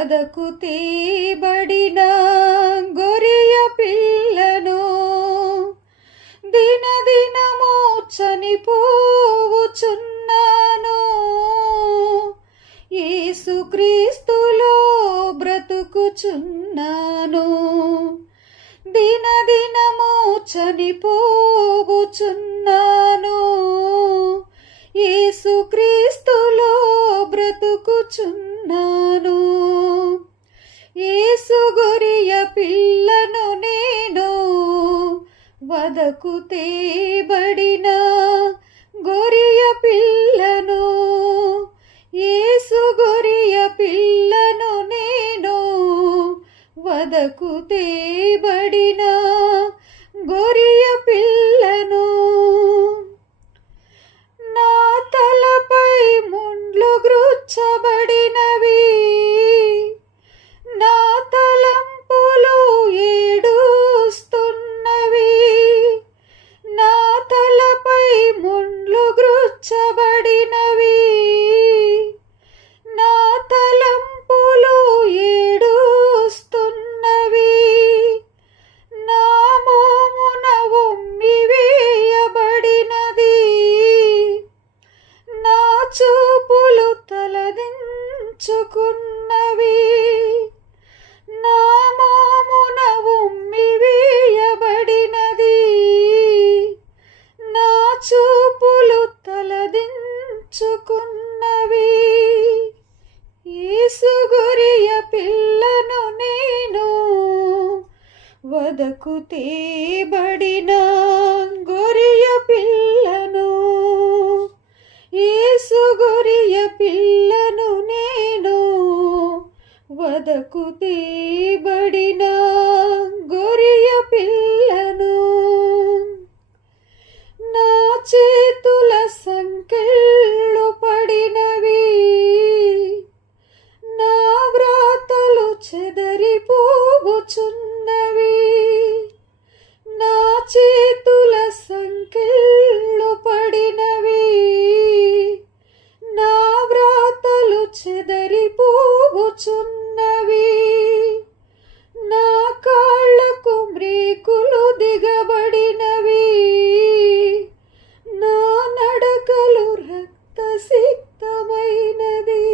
వదకు తీయబడిన గొరియ పిల్లను దినదినము చనిపోవుచున్నాను. యేసుక్రీస్తులో బ్రతుకుచున్నాను. దినదినము చనిపోవుచున్నాను. యేసుక్రీస్తులో బ్రతుకుచున్నాను. యేసు గొరియ పిల్లను నేను, వదకు తేబడిన గొరియ పిల్లను. యేసు గొరియ పిల్లను నేను, వదకు తేబడిన గొరియ పిల్లను. నా తలపై ముండ్లు గ్రుచ్చబడినవి, నా తలంపులు ఏడుస్తున్నవి. నా తలపై ముండ్లు గ్రుచ్చబడినవి, నా తలంపులు ఏడుస్తున్నవి. నా మోమున ఉమ్మి వేయబడినది, నా చూపులు తలదించుకున్నవి. నా మోమున ఉమ్మి వేయబడినది, నా చూపులు తలదించుకున్నవి. యేసు గొరియ పిల్లను నేను, వదకు తేబడిన గొరియ పిల్లను. యేసు గొరియ పిల్లను నేను, వదకు తేబడిన గొరియ పిల్లను. నా చేతుల సంకెళ్ళు పడినవి, నా వ్రాతలు చెదరిపోవుచున్నవి. నా చేతుల సంకెళ్ళు పడినవి, నా వ్రాతలు చెదరిపోవుచున్నవి. నా కాళ్ళకు మ్రేకులు దిగబడినవి, నా నడకలు రక్తసిక్తమైనది.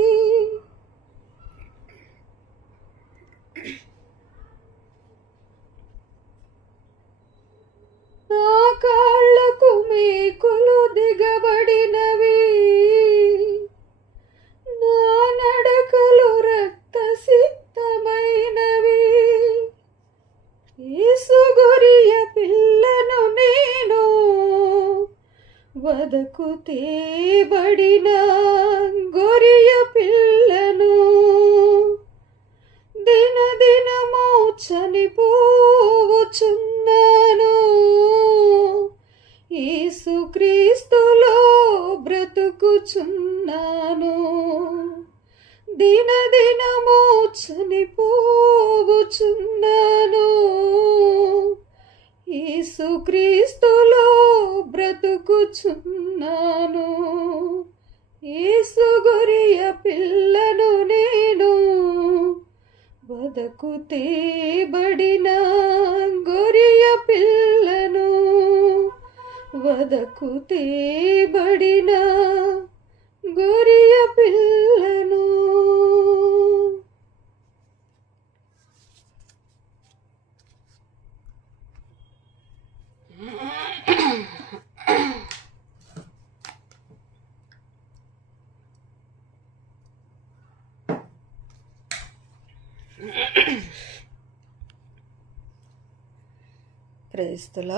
నా కాళ్ళకు మేకులు దిగబడినవి, నా నడకలు రక్తసిక్తమైనవి. యేసు గొరియ పిల్లను నేను, వదకు తేబడిన గొరియ పిల్లను. దినదినము చనిపోవుచున్నాను. యేసుక్రీస్తులో బ్రతుకుచున్నాను. దినదినము చనిపోవుచున్నాను. యేసుక్రీస్తులో బ్రతుకుచున్నాను. యేసు గొరియ పిల్లను నేను, వదకు తేబడిన గొరియ పిల్లను. వదకు తేబడిన గొరియ పిల్లను. క్రైస్తల